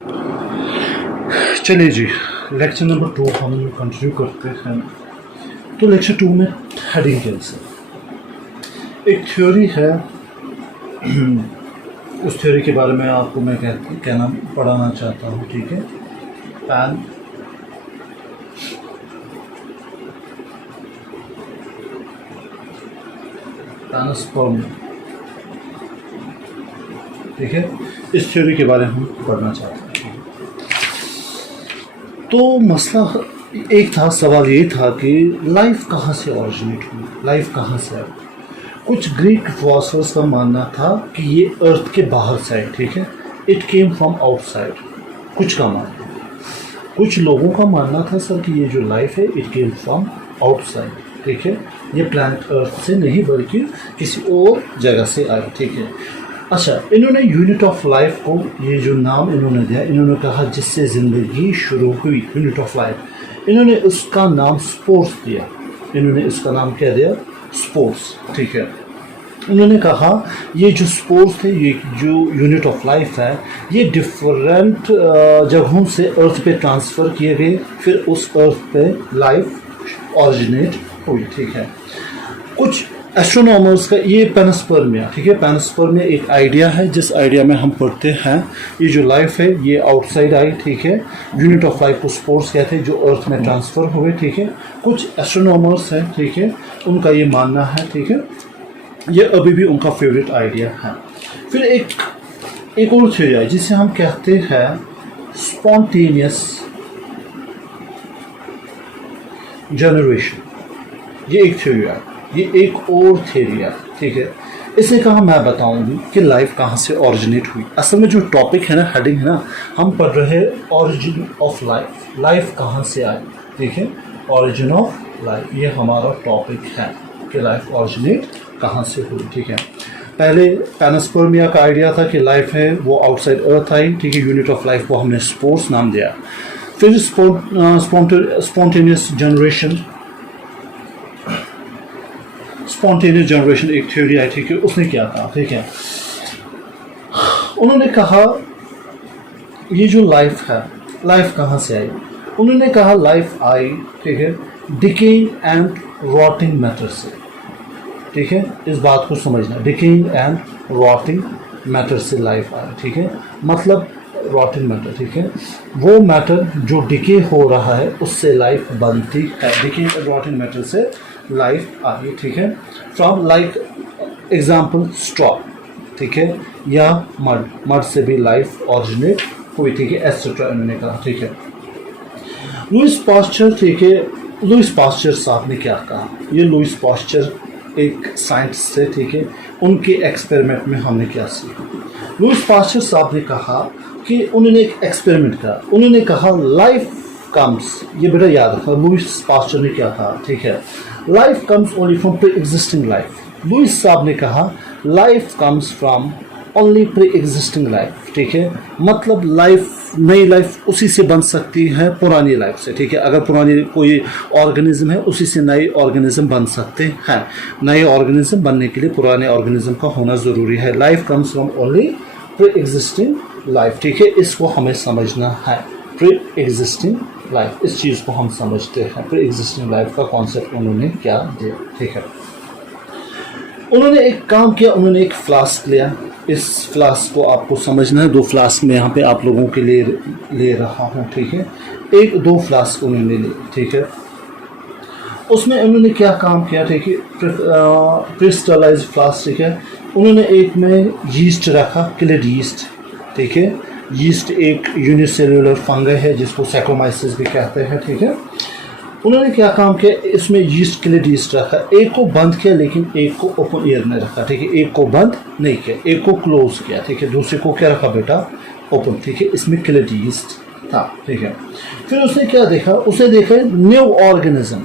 चलिए जी, lecture number 2 हम continue करते हैं। तो लेक्चर 2 में हेडिंग कैंसर एक थ्योरी है। उस थ्योरी के बारे में आपको मैं कहना पढ़ाना चाहता हूँ, ठीक है। पैनस्पर्म, ठीक है, इस थ्योरी के बारे में हम पढ़ना चाहते हैं। तो मसला एक था, सवाल ये था कि लाइफ कहाँ से ऑरिजिनेट हुई, लाइफ कहाँ से आई। कुछ ग्रीक फिलोसफर्स का मानना था कि ये अर्थ के बाहर से आई, ठीक है, इट केम फ्रॉम आउटसाइड। कुछ का मानना, कुछ लोगों का मानना था सर कि ये जो लाइफ है इट केम फ्रॉम आउटसाइड, ठीक है, ये प्लैनेट अर्थ से नहीं बल्कि किसी और जगह से आई, ठीक है। अच्छा, इन्होंने यूनिट ऑफ लाइफ को, ये जो नाम इन्होंने दिया, इन्होंने कहा जिससे ज़िंदगी शुरू हुई, यूनिट ऑफ लाइफ, इन्होंने उसका नाम स्पोर्स दिया। इन्होंने इसका नाम क्या दिया? स्पोर्स, ठीक है। उन्होंने कहा ये जो स्पोर्स थे, ये जो यूनिट ऑफ लाइफ है, ये डिफरेंट जगहों से अर्थ पे ट्रांसफ़र किए गए, फिर उस अर्थ पे लाइफ ऑरिजिनेट हुई, ठीक है। कुछ एस्ट्रोनॉमर्स का ये पैनस्पर्मिया, ठीक है, पैनस्पर्मिया एक आइडिया है जिस आइडिया में हम पढ़ते हैं ये जो लाइफ है ये आउटसाइड आई, ठीक है। यूनिट ऑफ लाइफ को स्पोर्स कहते हैं जो अर्थ में ट्रांसफ़र हुए, ठीक है। कुछ एस्ट्रोनॉमर्स हैं, ठीक है, उनका ये मानना है, ठीक है, ये अभी भी उनका फेवरेट आइडिया है। फिर एक और थ्योरी है जिसे हम कहते हैं स्पॉन्टेनियस जनरेशन। ये एक थ्योरी है, ये एक और थ्योरी है, ठीक है। इसे कहा मैं बताऊंगी कि लाइफ कहाँ से ऑरिजिनेट हुई। असल में जो टॉपिक है ना, हेडिंग है ना, हम पढ़ रहे हैं ओरिजिन ऑफ लाइफ, लाइफ कहाँ से आई, ठीक है, ओरिजिन ऑफ लाइफ, ये हमारा टॉपिक है कि लाइफ ऑरिजिनेट कहाँ से हुई, ठीक है। पहले पैनस्पर्मिया का आइडिया था कि लाइफ है वो आउटसाइड अर्थ आई, ठीक है, यूनिट ऑफ लाइफ को हमने स्पोर्स नाम दिया। फिर स्पॉन्टेनियस जनरेशन, स्पॉन्टेनियस जनरेशन एक थ्योरी आई, ठीक है। उसने क्या कहा, ठीक है, उन्होंने कहा ये जो लाइफ है, लाइफ कहाँ से आई। उन्होंने कहा लाइफ आई, ठीक है, डिकेइंग एंड रॉटिंग मैटर से, ठीक है। इस बात को समझना, डिकेइंग एंड रॉटिंग मैटर से लाइफ आई, ठीक है। मतलब रॉटिंग मैटर, ठीक है, वो मैटर जो डिके हो रहा है उससे लाइफ बनती है। डिकेइंग एंड रॉटिंग मैटर से लाइफ आई, ठीक है। फ्रॉम लाइक एग्जाम्पल स्ट्रॉ, ठीक है, या मड से भी लाइफ ऑरिजिनेट हुई, ठीक है, एटसेट्रा इन्होंने कहा, ठीक है। लुईस पास्चर, ठीक है, लुईस पास्चर साहब ने क्या कहा। ये लुईस पास्चर एक साइंटिस्ट थे, ठीक है, उनके एक्सपेरिमेंट में हमने क्या सीखा। लुईस पास्चर साहब ने कहा कि उन्होंने एक एक्सपेरिमेंट किया, उन्होंने कहा लाइफ कम्स, ये बेटा याद रखा, लुईस पास्चर ने क्या कहा, ठीक है, life comes only from pre existing life. Louis साहब ने कहा life comes from only pre existing life, ठीक है। मतलब लाइफ, नई लाइफ उसी से बन सकती है पुरानी लाइफ से, ठीक है। अगर पुरानी कोई ऑर्गेनिज्म है उसी से नई ऑर्गेनिज्म बन सकते हैं। नए ऑर्गेनिज्म बनने के लिए पुराने ऑर्गेनिज्म का होना ज़रूरी है। Life comes from only pre existing life, ठीक है, इसको हमें समझना है। प्री एग्जिस्टिंग लाइफ, इस चीज़ को हम समझते हैं। प्री एग्जिस्टिंग लाइफ का कॉन्सेप्ट उन्होंने क्या दिया, ठीक है। उन्होंने एक काम किया, उन्होंने एक फ्लास्क लिया। इस फ्लास्क को आपको समझना है, दो फ्लास्क में यहाँ पे आप लोगों के लिए ले रहा हूँ, ठीक है। एक दो फ्लास्क उन्होंने लिए, ठीक है। उसमें उन्होंने क्या काम किया, ठीक है, क्रिस्टलाइज फ्लास्क, ठीक है। उन्होंने एक में यीस्ट रखा, किलिड यीस्ट, ठीक है। यीस्ट एक यूनिसेलुलर फंगस है जिसको सैक्रोमाइसिस भी कहते हैं, ठीक है। उन्होंने क्या काम किया, इसमें यीस्ट किलिड यीस्ट रखा, एक को बंद किया लेकिन एक को ओपन एयर में रखा, ठीक है। एक को बंद नहीं किया, एक को क्लोज किया, ठीक है। दूसरे को क्या रखा बेटा, ओपन, ठीक है। इसमें किलिड यीस्ट था, ठीक है। फिर उसने क्या देखा, उसे देखा न्यू ऑर्गेनिज्म,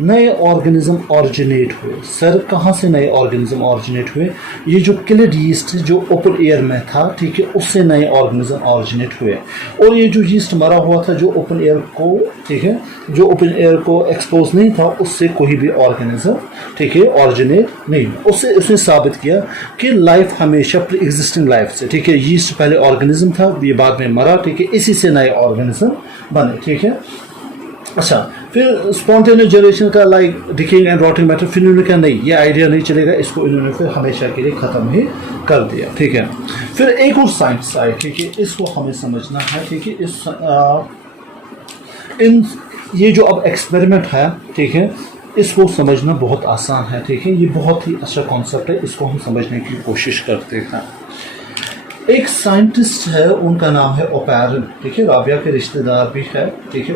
नए ऑर्गेनिज्म ऑरिजिनेट हुए। सर कहाँ से नए ऑर्गेनिज्म ऑरिजिनेट हुए? ये जो किल्ड यीस्ट जो ओपन एयर में था, ठीक है, उससे नए ऑर्गेनिज्म ऑरिजिनेट हुए। और ये जो यीस्ट मरा हुआ था जो ओपन एयर को, ठीक है, जो ओपन एयर को एक्सपोज नहीं था, उससे कोई भी ऑर्गेनिज्म, ठीक है, ऑरिजिनेट नहीं। उससे उसने साबित किया कि लाइफ हमेशा प्री एग्जिस्टिंग लाइफ से, ठीक है, यीस्ट पहले ऑर्गेनिज्म था, ये बाद में मरा, ठीक है, इसी से नए ऑर्गेनिज्म बने, ठीक है। अच्छा, फिर स्पॉन्टेनियस जनरेशन का like decaying and rotting matter, फिर इन्होंने कहा नहीं, ये आइडिया नहीं चलेगा, इसको इन्होंने फिर हमेशा के लिए ख़त्म ही कर दिया, ठीक है। फिर एक और साइंस आई, ठीक है, इसको हमें समझना है, ठीक है। इन ये जो अब एक्सपेरिमेंट है, ठीक है, इसको समझना बहुत आसान है, ठीक है, ये बहुत ही अच्छा कॉन्सेप्ट है, इसको हम समझने की कोशिश करते हैं। एक साइंटिस्ट है, उनका नाम है ओपेरन, ठीक है, राबिया के रिश्तेदार भी है, ठीक है,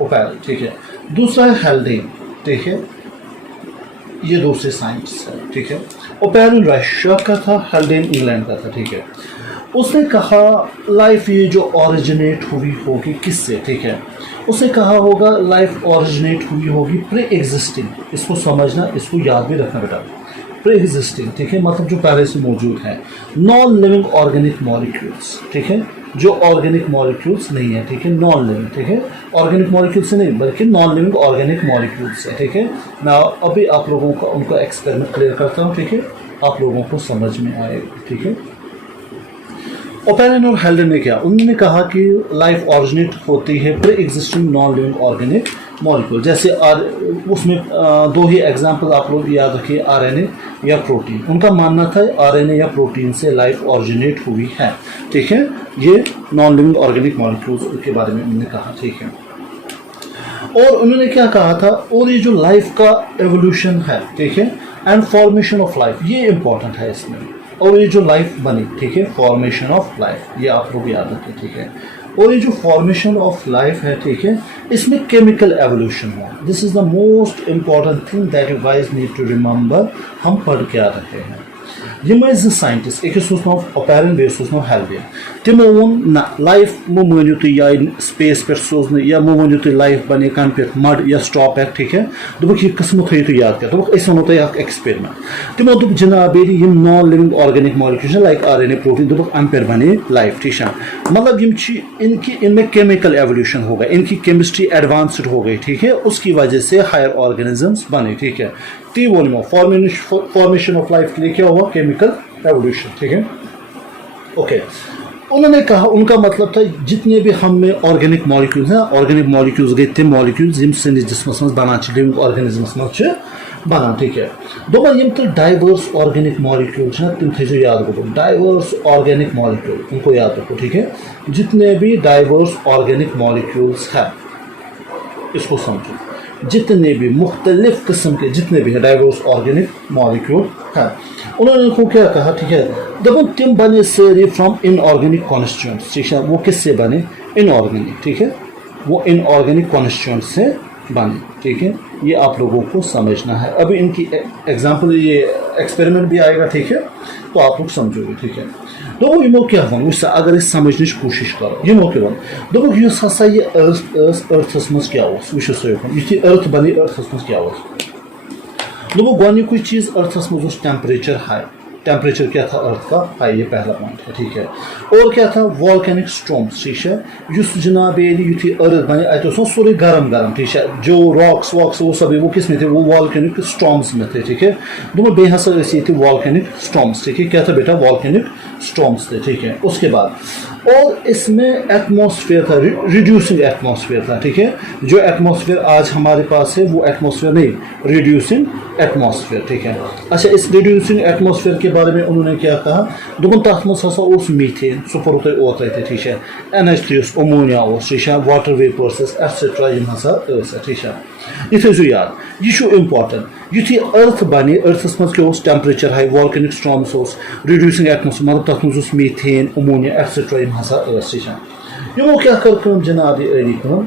ओपेरन, ठीक है। दूसरा है हेल्डेन, ठीक है, ये दूसरे साइंटिस्ट है, ठीक है। ओपेरन रशिया का था, हेल्डेन इंग्लैंड का था, ठीक है। उसने कहा लाइफ ये जो ऑरिजिनेट हुई होगी किससे, ठीक है, उसने कहा होगा लाइफ ऑरिजिनेट हुई होगी प्री एग्जिस्टिंग। इसको समझना, इसको याद भी रखना बेटा, प्री एग्जिस्टिंग, ठीक है, मतलब जो पहले से मौजूद है। नॉन लिविंग ऑर्गेनिक मॉलिक्यूल्स, ठीक है, जो ऑर्गेनिक मॉलिक्यूल्स नहीं है, ठीक है, नॉन लिविंग, ठीक है, ऑर्गेनिक मॉलिक्यूल्स से नहीं बल्कि नॉन लिविंग ऑर्गेनिक मॉलिक्यूल्स है, ठीक है। मैं अभी आप लोगों का उनका एक्सपेरिमेंट क्लियर करता हूँ, ठीक है, आप लोगों को समझ में आएगा, ठीक है। ओपेरन और हेल्डेन ने क्या, उन्होंने कहा कि लाइफ ऑरिजिनेट होती है pre existing non living organic molecule. जैसे उसमें दो ही एग्जांपल आप लोग याद रखिए, आरएनए या प्रोटीन। उनका मानना था आरएनए या प्रोटीन से लाइफ ऑरिजिनेट हुई है, ठीक है, ये नॉन लिविंग ऑर्गेनिक मॉलिक्यूल्स के बारे में उन्होंने कहा, ठीक है। और उन्होंने क्या कहा था, और ये जो लाइफ का एवोल्यूशन है, ठीक है, एंड फॉर्मेशन ऑफ लाइफ, ये इंपॉर्टेंट है इसमें। और ये जो लाइफ बनी, ठीक है, फॉर्मेशन ऑफ लाइफ, ये आप लोग याद रखें, ठीक है। और ये जो फॉर्मेशन ऑफ लाइफ है, ठीक है, इसमें केमिकल एवोल्यूशन हुआ। This is the most important thing that you guys need to remember. हम पढ़ के आ रहे हैं। यम ज साइंटिस्ट, एक नाम ओपेरन, बेस नाम हेल्डेन। तमो वोन ना लाइफ मो मानियो तुम या स्पेस पे सोजन, या मो मानियो तुम लाइफ बने कन पे मड या स्टॉप है, ठीक है। दोपक यह कस्म थो तुम याद कर, दोपक अस वो तुम एक्सपेरिमेंट। तमो दोप जनाब ये non living organic molecules like RNA protein, दोपक अम पे बने लाइफ, ठीक है। मतलब इनमें केमिकल एवोल्यूशन हो गया, इनकी केमिस्ट्री एडवांस्ड हो गई, ठीक है, उसकी वजह से हायर ऑर्गेनिजम्स बने, ठीक है। T volume formation of life के लिए क्या हुआ, केमिकल एवोल्यूशन, ठीक है, ओके। उन्होंने कहा, उनका मतलब था जितने भी हम में ऑर्गेनिक मॉलिक्यूल्स हैं, ऑर्गेनिक मॉलिक्यूल्स गए तम मॉलिक्यूल्स यम सैनिस जिस्मस मज बनान लिविंग ऑर्गेनिजम्स मज बनान, ठीक है। दोपन यम तो डाइवर्स ऑर्गेनिक मॉलिक्यूल्स हैं, तुम थो याद रखो, डाइवर्स ऑर्गेनिक मॉलिक्यूल, उनको याद रखो, ठीक है। जितने भी डाइवर्स ऑर्गेनिक मॉलिक्यूल्स हैं, इसको समझो, जितने भी मुख्तलिफ किस्म के जितने भी डाइवर्स ऑर्गेनिक मॉलिक्यूल हैं, उन्होंने को क्या कहा, ठीक है, दबन तिम बने सारी फ्रॉम इनऑर्गेनिक कॉन्स्टिट्यूएंट्स, ठीक है। वो किससे बने, इनऑर्गेनिक, ठीक है, वो इनऑर्गेनिक कॉन्स्टिट्यूएंट्स से बने, ठीक है। ये आप लोगों को समझना है। अभी इनकी एग्जांपल, ये एक्सपेरिमेंट भी आएगा, ठीक है, तो आप लोग समझोगे, ठीक है। दोपक यमो क्या वन वुस, अगर समझने की कोशिश करो, यमो क्या वन, दोपक युस हसा ये अर्थस मज क्या वुशो सो युथि अर्थ बने, अर्थस मज क्या दोपक गोनिकुई चीज अर्थस मज टेम्परेचर हाई। टेम्परेचर क्या था अर्थ का, हाई, ये पहला पॉइंट है, ठीक है। और क्या था, वॉल्केनिक स्टॉर्म्स, ठीक है। युस जनाब युथि अर्थ बने अत सोरे गरम गरम, ठीक है, जो रॉक्स वॉक्स वो सभी वो किस में थे, वो वॉल्केनिक स्टॉर्म्स में थे, ठीक है। दोनों बेहसा वॉल्केनिक स्टॉर्म्स, ठीक है, क्या था बेटा, वॉल्केनिक स्टॉर्म्स थे, ठीक है। उसके बाद और इसमें एटमॉस्फेयर था, रिड्यूसिंग एटमॉस्फेयर था, ठीक है। जो एटमॉस्फेयर आज हमारे पास है वो एटमॉस्फेयर नहीं, रिड्यूसिंग एटमॉस्फेयर, ठीक है। अच्छा, इस रिड्यूसिंग एटमॉस्फेयर के बारे में उन्होंने क्या कहा, दोपन तथ मज हसा उस मीथेन, सो पढ़ो तुम ओत, ठीक है, NH3 अमोनिया, ठीक है, वाटर वेपर्स एटसेट्रा, यम हसा, ठीक है। ये थो याद, यह इम्पॉर्टेंट। युथि अर्थ बने, अर्थस मज क्या temperature high, volcanic storms, reducing atmosphere, मतलब तथ मज मीथेन अमोनिया एटसेट्रा, यम हसा, ठीक है। यमो क्या कर जनाब अली कम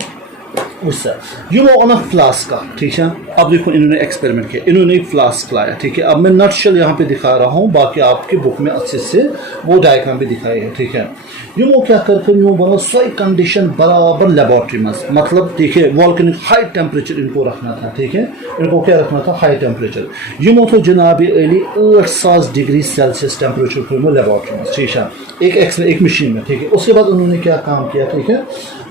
उससे, यमो अना फ्लास्क का, ठीक है। अब देखो इन्होंने एक्सपेरिमेंट किया, इन्होंने एक फ्लास्क लाया, ठीक है। अब मैं नटशेल यहाँ पे दिखा रहा हूँ, बाकी आपकी बुक में अच्छे से वो डायग्राम भी दिखाई है, ठीक है। یمو کیا کر یمو بنا سوئی کنڈیشن برابر لیبارٹری میں مطلب دیکھیے والکنک ہائی ٹیمپریچر ان کو رکھنا تھا ٹھیک ہے ان کو کیا رکھنا تھا ہائی ٹیمپریچر یمو تو جناب علی 8,000 ڈگری سیلسیس ٹیمپریچر کو لیبارٹری میں ٹھیک ہے ایک مشین میں ٹھیک ہے اس کے بعد انہوں نے کیا کام کیا ٹھیک ہے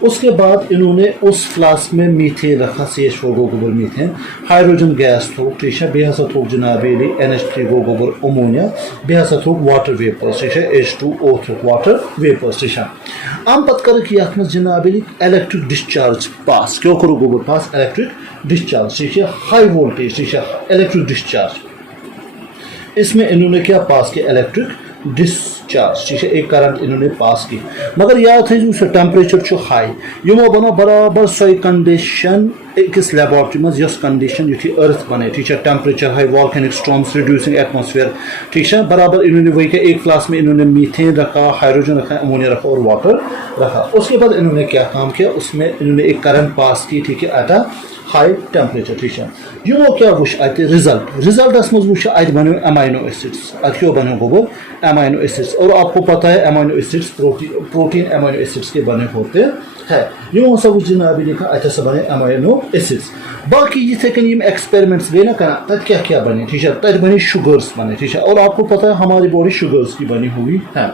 اس کے بعد انہوں نے اس فلاسک میں میتھین رکھا CH4 گو گوبر میتھین ہائیڈروجن گیس تھوک ٹھیک ہے بیٚیہِ ہسا تھوک جناب علی NH3 گو گوبر امونیا بیٚیہِ ہسا تھوک واٹر ویپرز ٹھیک ہے H2O تھوک واٹر ویپرز ٹھیک ہے ام پتہٕ کٔرٕکھ یتھ منٛز جناب علی الیکٹرک ڈسچارج پاس کیوں کوٚرُکھ گوبر پاس الیکٹرک ڈسچارج ٹھیک ہے ہائی وولٹیج ٹھیک ہے الیکٹرک ڈسچارج اس میں انہوں نے کیا پاس کیا الیکٹرک ڈسچارج ٹھیک ہے ایک کرنٹ انہوں نے پاس کی مگر یاد تھٲیزیو سُہ ٹیمپریچر چھُ ہائی یمو بنو برابر سۄے کنڈیشن أکِس لیبارٹری منٛز یۄس کنڈیشن یُتھُے ارتھ بنے ٹھیک ہے temperature high volcanic storms reducing atmosphere ٹھیک ہے برابر انہوں نے وہی کہ ایک فلاسک میں انہوں نے میتھین رکھا ہائیڈروجن رکھا امونیا رکھا اور واٹر رکھا اس کے بعد انہوں نے کیا کام کیا اس میں انہوں نے ایک کرنٹ پاس کی ٹھیک ہے ایٹ اے ہائی ٹیمپریچر ٹھیک ہے یمو کیا وچھ اتہ رزلٹس مز وچھ اتہ بنو امائنو ایسڈس اتہ کیوں بنو گوبر امائنو ایسڈس اور آپ کو پتہ ہے amino acids protein amino acids کے بنے ہوتے ہیں یمو ہسا وچھ جناب لکھا اتہ ہسا بنے امائنو ایسڈس باقی یتھے کن یم ایکسپیریمنٹس گئی نا کرنا تت کیا بنے ٹھیک ہے تت بنے شوگرس بنے ٹھیک ہے اور آپ کو پتہ ہے ہماری باڈی شوگرس کی بنی ہوئی ہے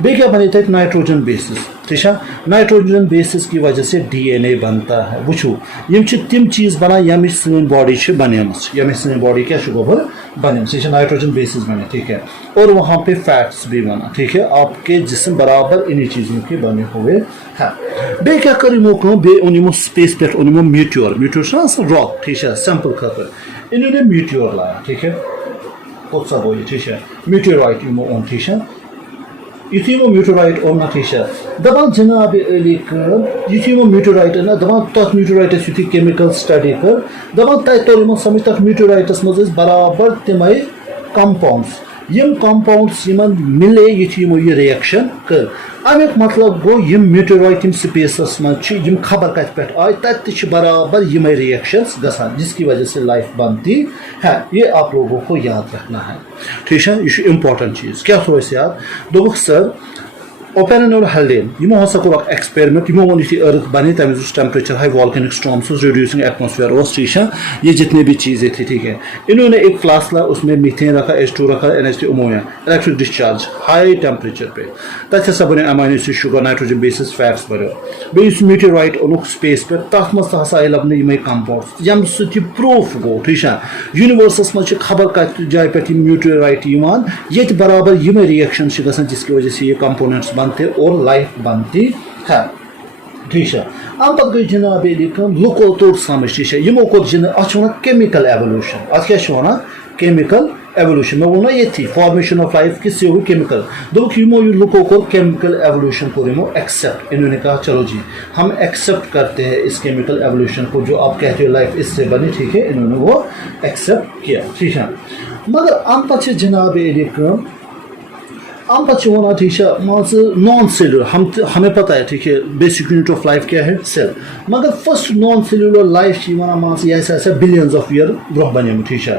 بے کیا بنے تک نائٹروجن بیسز ٹھیک ہے نائٹروجن بیسز کی وجہ سے DNA بنتا ہے وچھو یم تم چیز بنا یمچ سن باڈی بنیمس یمچ سن باڈی کیا گوبر بنیمس یہ نائٹروجن بیسز بنے ٹھیک ہے اور وہاں پہ فیٹس بھی بنا ٹھیک ہے آپ کے جسم برابر انہی چیزوں کے بنے ہوئے ہیں بے کیا کر بے اونیمو سپیس پہ اونیمو میٹیور راک ٹھیک ہے سیمپل خاطر انہوں نے میٹیور لایا ٹھیک ہے کت سا گو یہ ٹھیک ہے میٹیورائٹ یمو اون ٹھیک ہے یتھے یمو میٹیورائٹ اوٚن نا ٹھیک ہے دپان جناب علی یتھے یمو میٹیورائٹ نا دپان تتھ میٹیورائٹس یتھے کیمکل سٹڈی کر دپان تتہِ توٚر یمن سمجھ تتھ میٹیورائٹس مز ٲسۍ برابر تمے کمپاؤنڈس یم کمپاؤنڈس یمن ملے یتھے یمو یہ ریئیکشن کر امیک مطلب گو یم میٹیورائٹ یم سپیسس مز یم خبر کت پہ آئے تتہ برابر یمے ریئیکشنز گژھان جس کی وجہ سے لائف بنتی ہے یہ آپ لوگوں کو یاد رکھنا ہے ٹھیک ہے یہ امپورٹنٹ چیز کیا تھو اس یاد دوپک سر اوپینن اور ہیلڈین یمو ہسا کور ایکسپیرمنٹ یمو ون یتھے ارتھ بنے تمہ temperature high volcanic storms reducing atmosphere اس ٹھیک ہے یہ جتنے بھی چیزیں تھی ٹھیک ہے انہوں نے ایک فلاسک لا اس میں میتھین رکھا H2 رکھا NH3 ammonia electric discharge high temperature پہ تتہ ہسا بنے amino acid sugar nitrogen bases fats بنو بیس میٹیورائٹ اونک سپیس پہ تر مز ہسا آئی لبن یم کمپاؤنڈس یم سہ پروف گو ٹھیک ہے یونیورسس مز خبر کت جائے پہ میٹیورائٹ یہ برابر یم ریئیکشن گھان جس کی وجہ سے یہ کمپوننٹس بنتے اور لائف بنتی ہے ٹھیک ہے ام پتہ گئی جناب لکو توڑ سمجھ ٹھیک ہے یمو کور اتھ کیمکل ایولیوشن اتھ کیا ونان کیمکل ایولیوشن میں وونا یہ فارمیشن آف لائف کس سے ہوئی کیمکل دوپک یمو یہ لکو کو کیمکل ایولیوشن کو یمو ایکسیپٹ انہوں نے کہا چلو جی ہم ایکسیپٹ کرتے ہیں اس کیمکل ایولیوشن کو جو آپ کہتے ہو لائف اس سے بنی ٹھیک ہے انہوں نے وہ ایکسیپٹ کیا ٹھیک ہے مگر ام پتہ جناب ام پتہ ونان ٹھیک ہے مان نان سیلولر ہمیں پتہ ہے ٹھیک ہے بیسک یونٹ آف لائف کیا ہے سیل مگر فرسٹ نان سیلولر لائف مان یہ ایسا بلینز آف ایئر برہ بنیمت ٹھیک ہے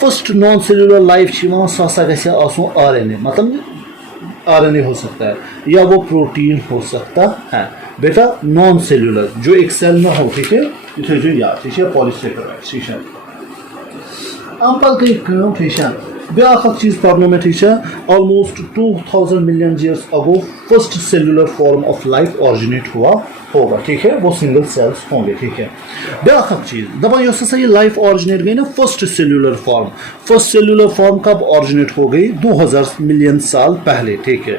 فرسٹ نان سیلولر لائف سہ ہسا گژھِ آسُن RNA مطلب RNA ہو سکتا ہے یا وہ پروٹین ہو سکتا ہے بیٹا نان سیلولر جو ایک سیل نہ ہو ٹھیک ہے یہ تھٲیزیو یاد ٹھیک ہے پالسیکرائڈ ٹھیک ہے ام پتہ گئی کٲم ٹھیک ہے بیاکھ اکھ چیز پرنو میں ٹھیک ہے almost 2000 million years ago first cellular form of life originate ہوا ہوگا ٹھیک ہے وہ سنگل سیلس ہوں گے ٹھیک ہے بیاکھ اکھ چیز دپان یس ہسا یہ لائف آرجنیٹ گئی نا فرسٹ سیلولر فارم کب آرجنیٹ ہو گئی 2000 ملین سال پہلے ٹھیک ہے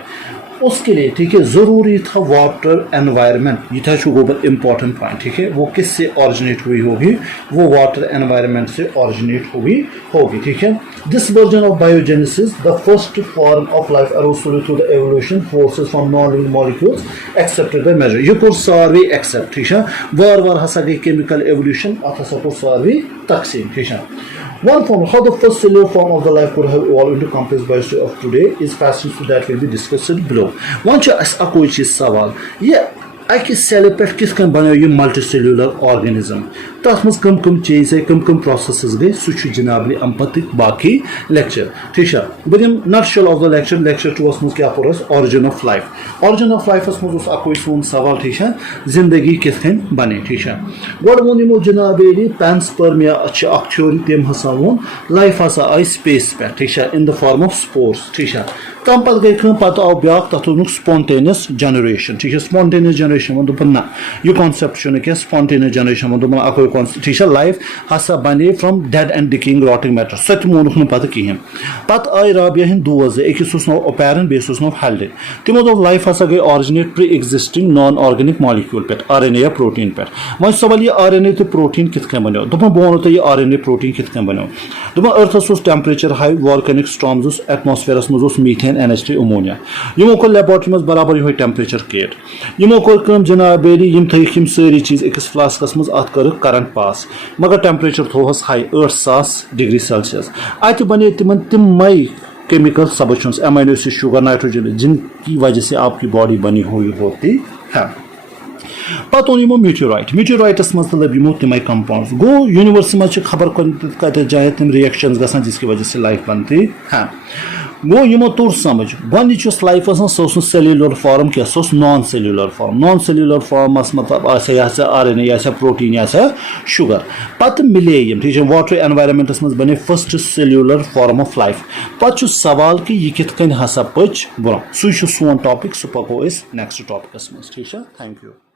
اس کے لیے ٹھیک ہے ضروری تھا واٹر انوائرمنٹ یہ تھا گوبر امپورٹنٹ پوائنٹ ٹھیک ہے وہ کس سے آرجنیٹ ہوئی ہوگی وہ واٹر انوائرمنٹ سے آرجنیٹ ہوئی ہوگی ٹھیک ہے this version of biogenesis the first form of life arose through the evolution forces from non living molecules accepted by major یہ کور ساروی ایکسپٹ ٹھیک ہے وار ہسا گئی کیمکل ایولیوشن اتھ ہسا کور ساروی تقسیم ٹھیک ہے One form, how the first cellular form of the life could have evolved into complex biology of today is fascinating, so that will be discussed below. One اکوئی چیز سوال یہ اکہ سیل پہ کس کن بنو یہ ملٹی سیلولر آرگنزم تس مز کم چیز کم پروسیسز گئی سہ جناب ام پتہ باقی لیکچر ٹھیک ہے بہ دم نٹشل آف دا لیکچر 2 مز کیا پور آرجن آف لائف لائفس مز اکوئی سون سوال ٹھیک ہے زندگی کت کن بنے ٹھیک ہے گوڑ وون یمو جناب پینسپرمیا اخ تھیوری تم ہسا وون لائف ہسا آئی سپیس پہ ٹھیک ہے ان دا فارم آف سپورس ٹھیک ہے تم پتہ گئی پتہ آو بیاکھ تتھ وونک سپونٹینیس جنریشن ٹھیک ہے سپونٹینیس جنریشن ون دپن نا یہ کانسیپٹ چھ کیا سپونٹینیس جنریشن ون دپن اکوئی کانسیپٹ ٹھیک ہے لائف ہسا بنے from dead and ڈکینگ writing metre سہ تہ مونک نہ پتہ کہین پتہ آئی رابعہ ہند دوس أکِس اوس ناو اوپیرن بیٚیِس اوس ناو ہیلڈن تمو دوٚپ لائف ہسا گئی آرجنیٹ پری ایگزسٹنگ نان آرگینک مالیکیول پہ آر این اے یا پروٹین پہ وۄنۍ سوال یہ آر این اے تہٕ پروٹین کت کن بنیو دپن بہٕ ونو تۄہہِ یہ آر این اے پروٹین کت کن بنیو دپن ارتھس اوس ٹیمپریچر ہائی والکینک سٹارمز اوس ایٹماسفیئرس مز اوس میتھین NH3 امونیا یمو کور لیبارٹری مز برابر یہ ٹیمپریچر کیٹ یمو کور کٲم جناب یم تھٲیِکھ یم سٲری چیز أکِس فلاسکس مز اتھ کٔرٕکھ کرنٹ پاس مگر ٹیمپریچر تھوہس ہائی 8000 ڈگری سیلسیس اتہ بنے تمن تمے chemical substance amino acid sugar nitrogen جن کی وجہ سے آپ کی باڈی بنی ہوئی ہوتی ہے پتہ اون یمو میٹیورائٹس مز لب یمو تمے کمپاؤنڈس گو یونیورس مز خبر کت جائے تم ریئیکشنز گژھان جس کی وجہ سے لائف بنتی ہے گو یمو توٚر سمجھ گۄڈنِچ یۄس لایف ٲس سۄ ٲس نہٕ سیلولر فارم کینٛہہ سۄ ٲس نان سیلولر فارمس مطلب آسیا یہِ ہسا آر این اے یہِ آسیا پروٹین یہِ آسیا شُگر پتہٕ مِلے یِم ٹھیٖک چھا واٹر ایٚنوایرمنٹس منٛز بنے first cellular form of life پتہٕ چھُ سوال کہِ یہِ کِتھ کٔنۍ ہسا پٔچ برونٛہہ سُے چھُ سون ٹاپِک سُہ پکو أسۍ نیکسٹ ٹاپکس منٛز ٹھیٖک چھا تھینک یوٗ